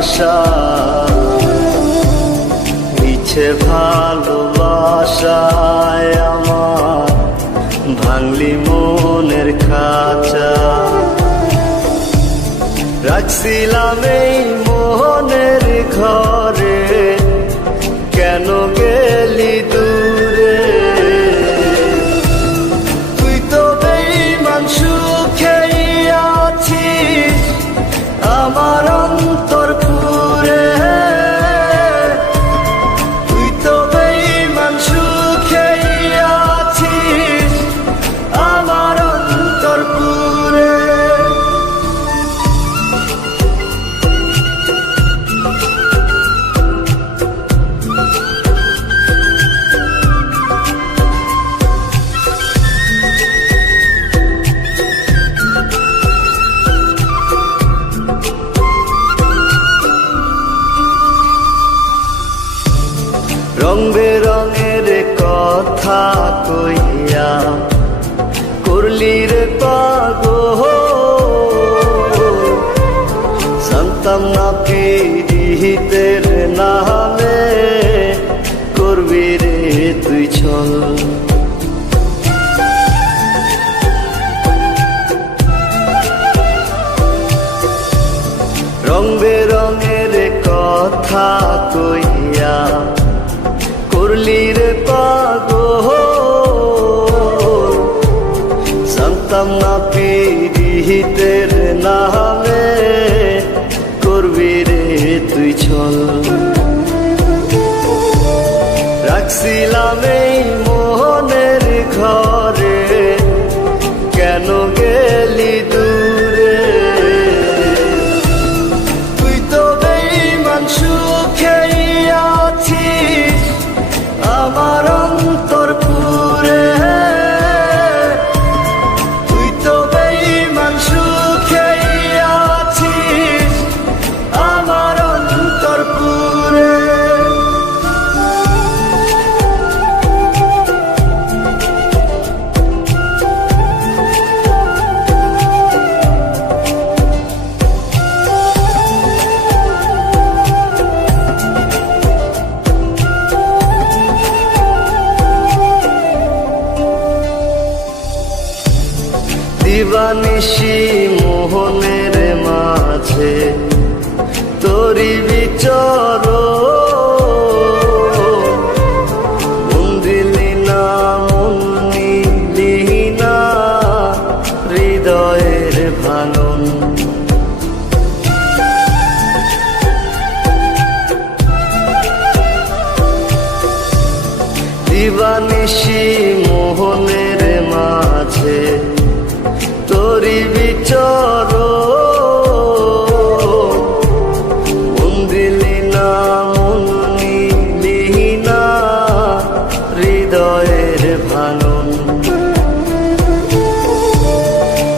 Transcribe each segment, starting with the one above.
আশা, মিছে ভালোবাসায় আমার ভাঙলি মনের খাঁচা। রাখছিলাম এই মনের ঘরে, কেন গেলি দূরে? তুই তো বেঈমান সুখেই আছিস আমার অন্তর পুরে। তুই তো বেঈমান সুখেই আছিস আমার অন্তর পুরে। রং বেরঙের কথা কইয়া করলি রে পাগল, জানতাম না পীড়িতের নামে করবি রে তুই ছল। রং বেরঙের কথা কইয়া করলি রে পাগল, জানতাম না পীড়িতের নামে করবি রে তুই ছল। রাখছিলাম এই মনের ঘরে, কেন গেলি দূরে? তুই তো বেঈমান সুখেই আছিস আমার অন্তর পুরে। তুই তো বেঈমান সুখেই আছিস আমার অন্তর পুরে। দিবানিশি মোহনের মাঝে তোরি বিচর, মন দিলি না মন নিলি না হৃদয়ের ভাঙন। দিবানিশি মোহনের মাঝে তোরি বিচর, মন দিলি না মন নিলি না হৃদয়ের ভাঙন।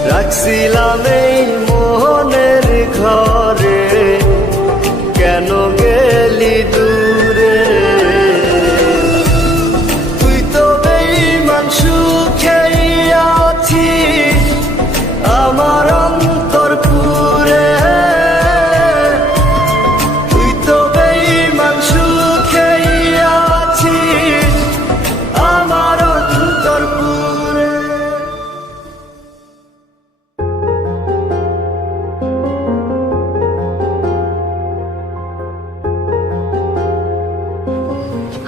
রাখছিলাম এই মনের ঘরে, কেন গেলি দূরে? তুই তো বেঈমান সুখেই আছিস আমার অন্তর পুরে। তুই তো বেঈমান সুখেই আছিস আমার অন্তর পুরে।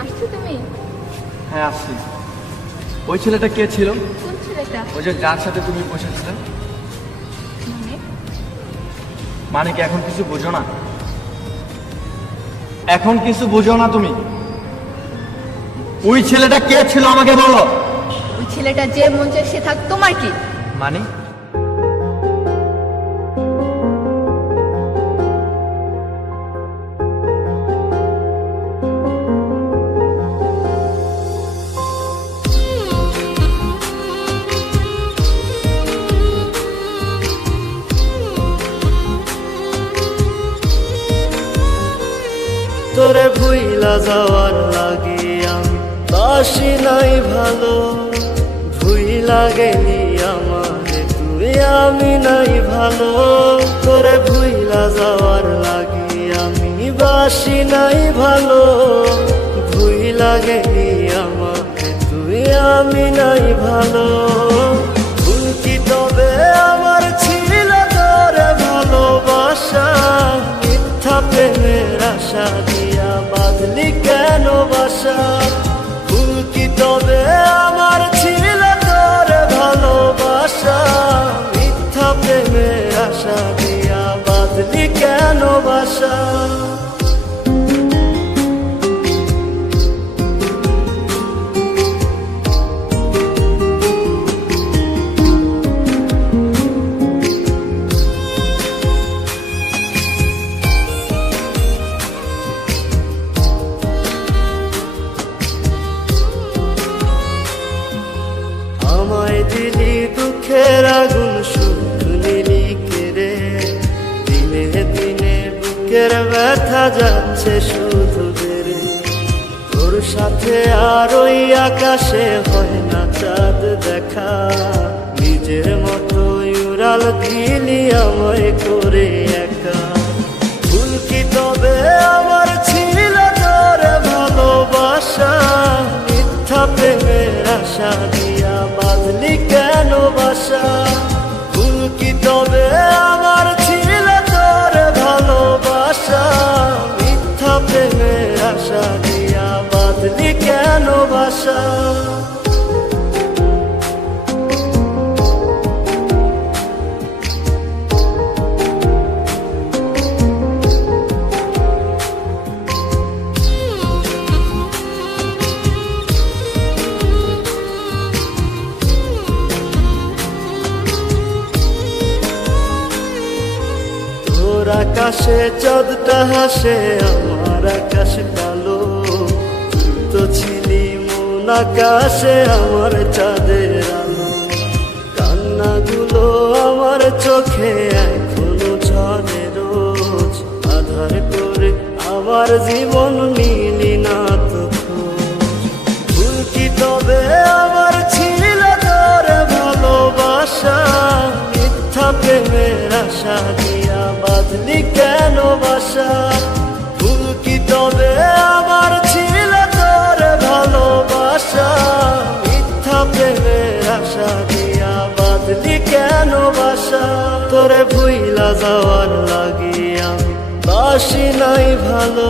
আসছো তুমি? হ্যাঁ আসছি। ওই ছেলেটা কে ছিল? কোন ছেলেটা? ওই যে যার সাথে তুমি বসেছিলে। মানে? মানে কি এখন কিছু বুঝো না? এখন কিছু বুঝো না তুমি? ওই ছেলেটা কে ছিল আমাকে বলো। ওই ছেলেটা যে মন চায় সে থাক, তোমার কি? মানে তোরে ভুইলা যাওয়ার লাগি আমি বাসি নাই ভালো, ভুইলা গেলি আমারে তুই আমি নাই ভালো। তোরে ভুইলা যাওয়ার লাগি আমি বাসি নাই ভালো, ভুইলা গেলি আমাকে তুই, আমি নাই ভালো। ভুল কি তবে আমার ছিল তোরে ভালোবাসা, মিথ্যা প্রেমের আশা দিয়া বাঁধলি কেন বাসা। ভুল কি তবে আমার ছিল তোরে ভালোবাসা, মিথ্যা প্রেমের আশা দিয়া বাঁধলি কেন বাসা। আমায় দিলি দুঃখের আগুন, সুখ নিলি কেড়ে, দিনে দিনে বুকের ব্যথা যাচ্ছে শুধু বেড়ে। তোর সাথে আর ওই আকাশে হয় না চাঁদ দেখা, নিজের মতো উড়াল দিলি আমায় করে একা। ভুল কি তবে আমার ছিল তোরে ভালোবাসা, মিথ্যা প্রেমের আশা দিয়া বাঁধলি কেন বাসা। ভুল কি তবে আমার ছিল তোরে ভালোবাসা, মিথ্যা প্রেমের আশা দিয়া বাঁধলি কেন বাসা। তোর আকাশে চাঁদটা হাসে, আমার আকাশ কালো। তুই তো ছিলি মন আকাশে আমার চাঁদের আলো। কান্নাগুলো আমার চোখে এখনো ঝরে রোজ, আধার করে আমার জীবন নিলি না তো খোঁজ। ভুল কি তবে আমার ছিল তোরে ভালোবাসা, মিথ্যা প্রেমের আশা দিয়া বাঁধলি কেন বাসা। ভুল কি তবে আমার ছিল তোরে ভালোবাসা, মিথ্যা প্রেমের আশা দিয়া বাঁধলি কেন বাসা। তোরে ভুইলা যাওয়ার লাগি আমি বাসি নাই ভালো,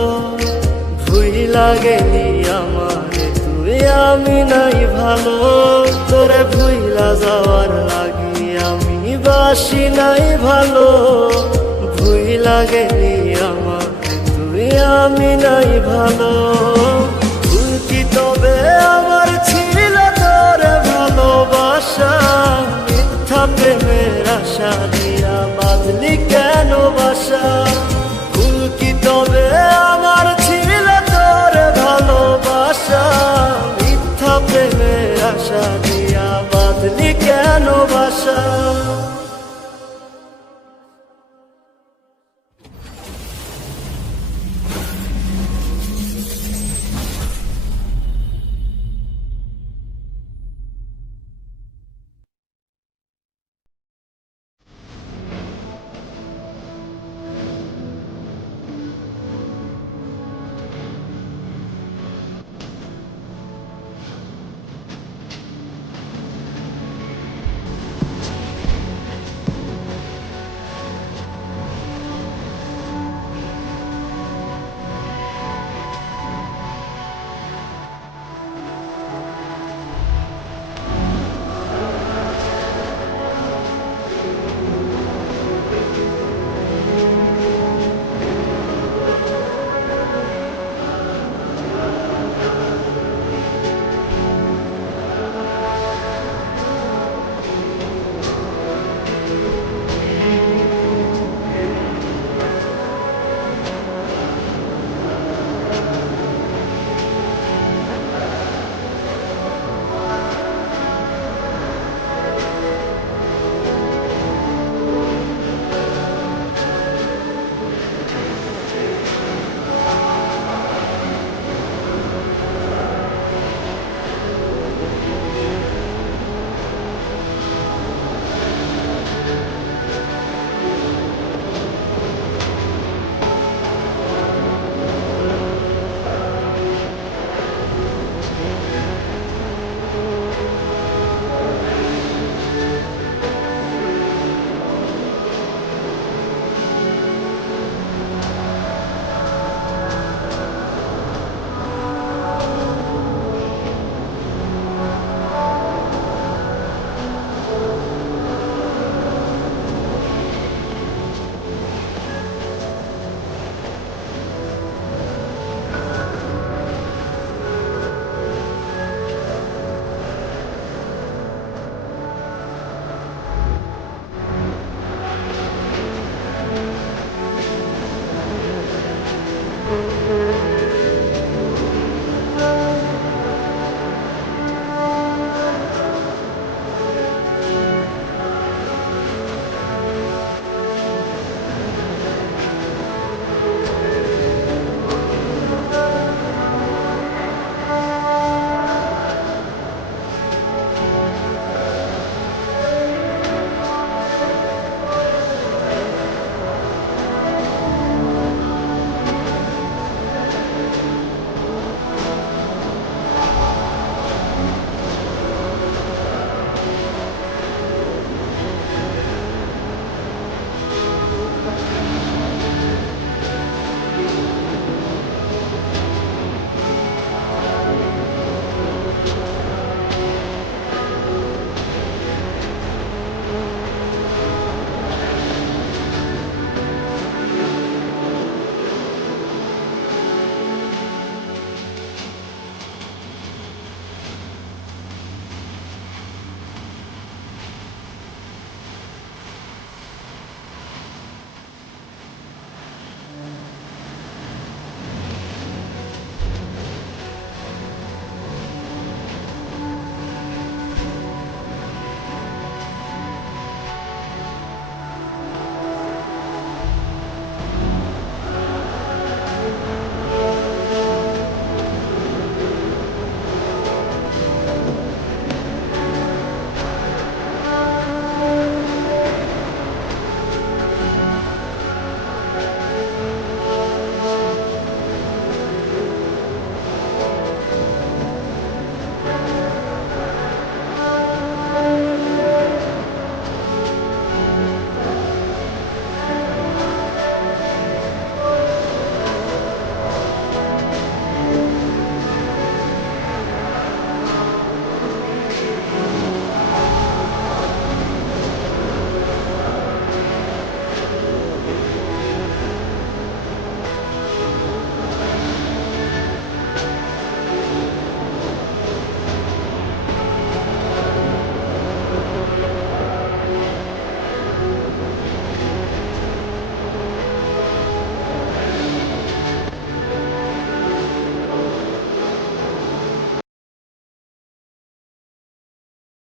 ভুইলা গেলি আমারে তুই, আমি নাই ভালো। তোরে ভুইলা যাওয়ার লাগি আমি বাসি নাই ভালো, ভুইলা গেলি আমাকে তুই, আমি নাই ভালো। ভুল কি তবে আমার ছিল তোরে ভালোবাসা, মিথ্যা প্রেমের আশা দিয়া বাঁধলি কেন বাসা। ভুল কি তবে আমার ছিল তোরে ভালোবাসা, মিথ্যা প্রেমের আশা দিয়া বাঁধলি কেন বাসা।